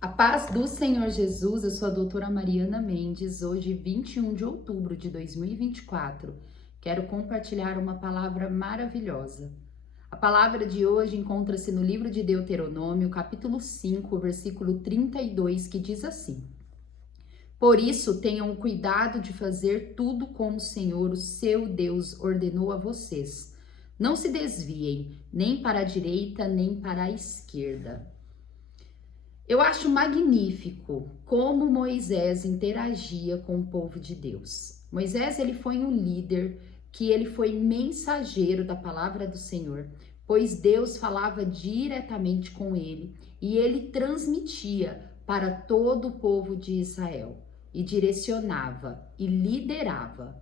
A paz do Senhor Jesus, eu sou a doutora Mariana Mendes, hoje 21 de outubro de 2024. Quero compartilhar uma palavra maravilhosa. A palavra de hoje encontra-se no livro de Deuteronômio, capítulo 5, versículo 32, que diz assim: Por isso, tenham cuidado de fazer tudo como o Senhor, o seu Deus, ordenou a vocês. Não se desviem, nem para a direita, nem para a esquerda. Eu acho magnífico como Moisés interagia com o povo de Deus. Moisés, ele foi um líder, que ele foi mensageiro da palavra do Senhor, pois Deus falava diretamente com ele e ele transmitia para todo o povo de Israel e direcionava e liderava.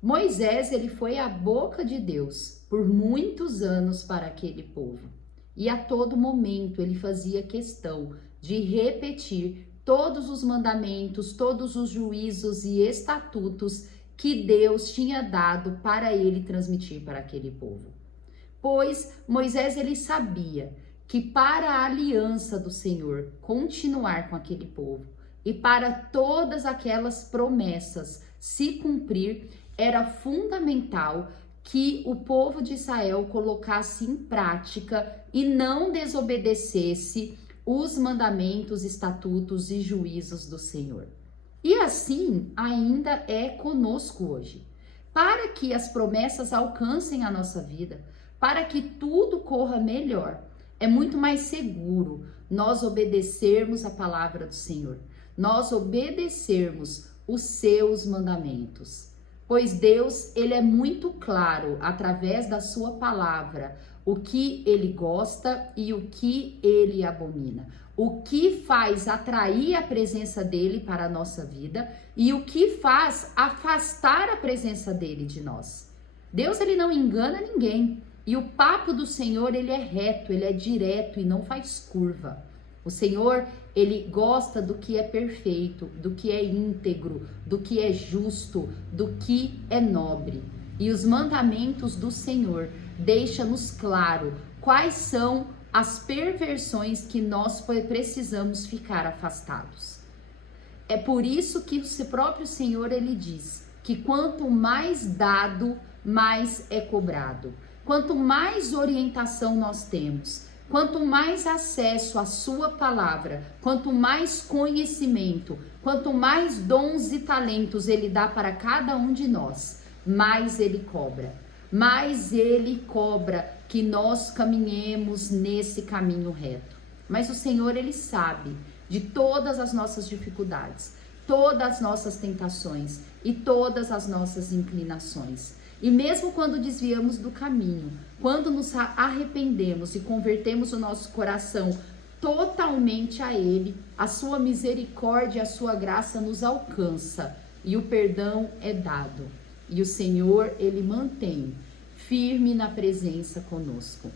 Moisés, ele foi a boca de Deus por muitos anos para aquele povo. E a todo momento ele fazia questão de repetir todos os mandamentos, todos os juízos e estatutos que Deus tinha dado para ele transmitir para aquele povo. Pois Moisés, ele sabia que para a aliança do Senhor continuar com aquele povo e para todas aquelas promessas se cumprir, era fundamental que o povo de Israel colocasse em prática e não desobedecesse os mandamentos, estatutos e juízos do Senhor. E assim ainda é conosco hoje. Para que as promessas alcancem a nossa vida, para que tudo corra melhor, é muito mais seguro nós obedecermos a palavra do Senhor, nós obedecermos os seus mandamentos. Pois Deus, ele é muito claro através da sua palavra o que ele gosta e o que ele abomina, o que faz atrair a presença dele para a nossa vida e o que faz afastar a presença dele de nós. Deus, ele não engana ninguém e o papo do Senhor, ele é reto, ele é direto e não faz curva. O Senhor, ele gosta do que é perfeito, do que é íntegro, do que é justo, do que é nobre. E os mandamentos do Senhor deixam-nos claro quais são as perversões que nós precisamos ficar afastados. É por isso que o próprio Senhor, ele diz que quanto mais dado, mais é cobrado. Quanto mais orientação nós temos, quanto mais acesso à sua palavra, quanto mais conhecimento, quanto mais dons e talentos ele dá para cada um de nós, mais ele cobra. Mais ele cobra que nós caminhemos nesse caminho reto. Mas o Senhor, ele sabe de todas as nossas dificuldades, todas as nossas tentações e todas as nossas inclinações. E mesmo quando desviamos do caminho, quando nos arrependemos e convertemos o nosso coração totalmente a Ele, a sua misericórdia e a sua graça nos alcança e o perdão é dado. E o Senhor, ele mantém firme na presença conosco.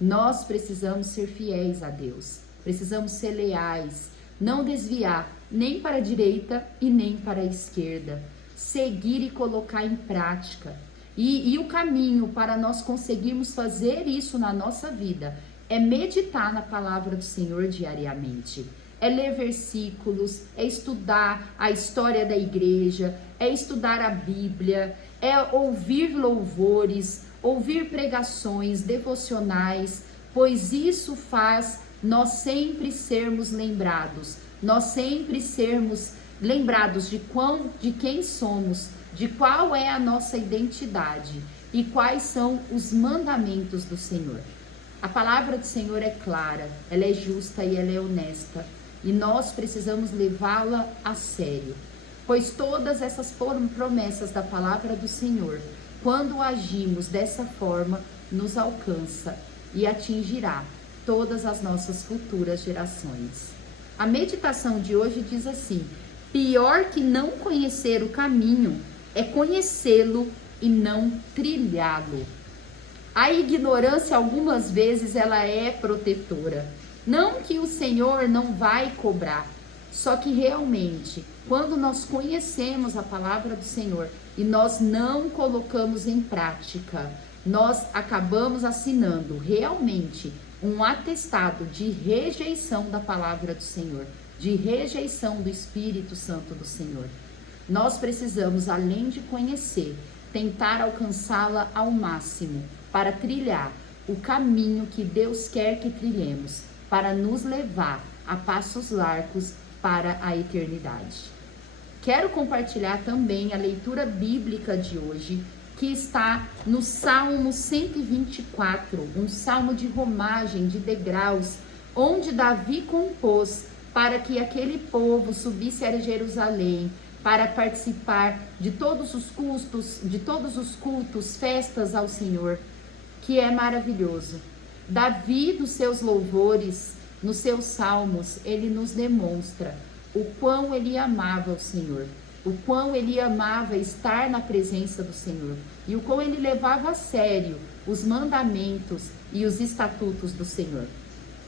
Nós precisamos ser fiéis a Deus, precisamos ser leais, não desviar nem para a direita e nem para a esquerda, seguir e colocar em prática. E o caminho para nós conseguirmos fazer isso na nossa vida é meditar na palavra do Senhor diariamente. É ler versículos, é estudar a história da igreja, é estudar a Bíblia, é ouvir louvores, ouvir pregações devocionais, pois isso faz nós sempre sermos lembrados, de quem somos, de qual é a nossa identidade e quais são os mandamentos do Senhor. A palavra do Senhor é clara, ela é justa e ela é honesta e nós precisamos levá-la a sério, pois todas essas promessas da palavra do Senhor, quando agimos dessa forma, nos alcança e atingirá todas as nossas futuras gerações. A meditação de hoje diz assim: pior que não conhecer o caminho é conhecê-lo e não trilhá-lo. A ignorância, algumas vezes, ela é protetora. Não que o Senhor não vai cobrar, só que realmente, quando nós conhecemos a palavra do Senhor e nós não colocamos em prática, nós acabamos assinando realmente um atestado de rejeição da palavra do Senhor, de rejeição do Espírito Santo do Senhor. Nós precisamos, além de conhecer, tentar alcançá-la ao máximo para trilhar o caminho que Deus quer que trilhemos, para nos levar a passos largos para a eternidade. Quero compartilhar também a leitura bíblica de hoje, que está no Salmo 124, um salmo de romagem, de degraus, onde Davi compôs para que aquele povo subisse a Jerusalém, para participar de todos os cultos, festas ao Senhor, que é maravilhoso. Davi, nos seus louvores, nos seus salmos, ele nos demonstra o quão ele amava o Senhor, o quão ele amava estar na presença do Senhor e o quão ele levava a sério os mandamentos e os estatutos do Senhor.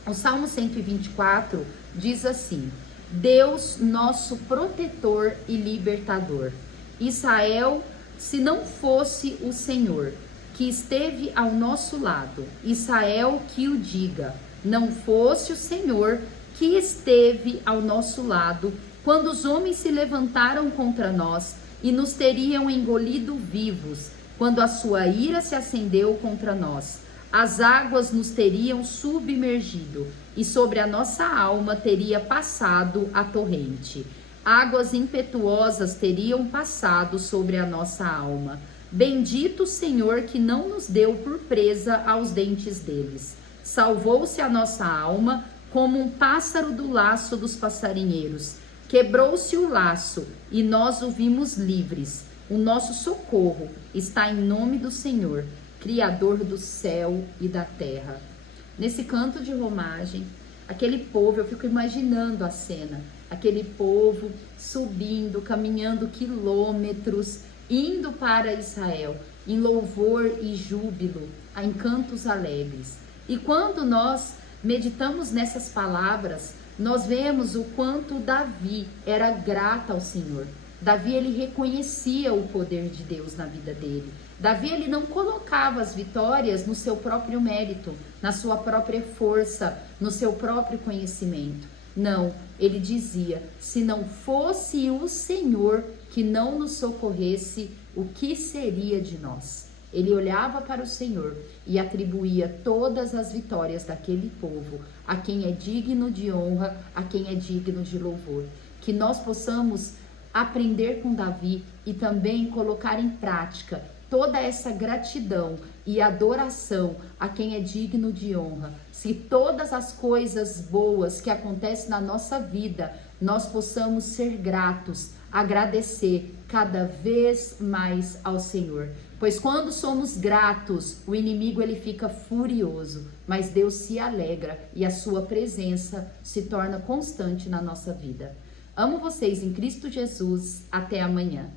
O Salmo 124 diz assim: Deus, nosso protetor e libertador. Israel, se não fosse o Senhor que esteve ao nosso lado, Israel que o diga, não fosse o Senhor que esteve ao nosso lado, quando os homens se levantaram contra nós e nos teriam engolido vivos, quando a sua ira se acendeu contra nós, as águas nos teriam submergido e sobre a nossa alma teria passado a torrente. Águas impetuosas teriam passado sobre a nossa alma. Bendito o Senhor que não nos deu por presa aos dentes deles. Salvou-se a nossa alma como um pássaro do laço dos passarinheiros. Quebrou-se o laço e nós o vimos livres. O nosso socorro está em nome do Senhor, Criador do céu e da terra. Nesse canto de romagem, aquele povo, eu fico imaginando a cena, aquele povo subindo, caminhando quilômetros, indo para Israel, em louvor e júbilo, em cantos alegres. E quando nós meditamos nessas palavras, nós vemos o quanto Davi era grato ao Senhor. Davi, ele reconhecia o poder de Deus na vida dele. Davi, ele não colocava as vitórias no seu próprio mérito, na sua própria força, no seu próprio conhecimento. Não, ele dizia, se não fosse o Senhor que não nos socorresse, o que seria de nós? Ele olhava para o Senhor e atribuía todas as vitórias daquele povo a quem é digno de honra, a quem é digno de louvor. Que nós possamos aprender com Davi e também colocar em prática toda essa gratidão e adoração a quem é digno de honra. Se todas as coisas boas que acontecem na nossa vida, nós possamos ser gratos, agradecer cada vez mais ao Senhor. Pois quando somos gratos, o inimigo ele fica furioso, mas Deus se alegra e a sua presença se torna constante na nossa vida. Amo vocês em Cristo Jesus. Até amanhã.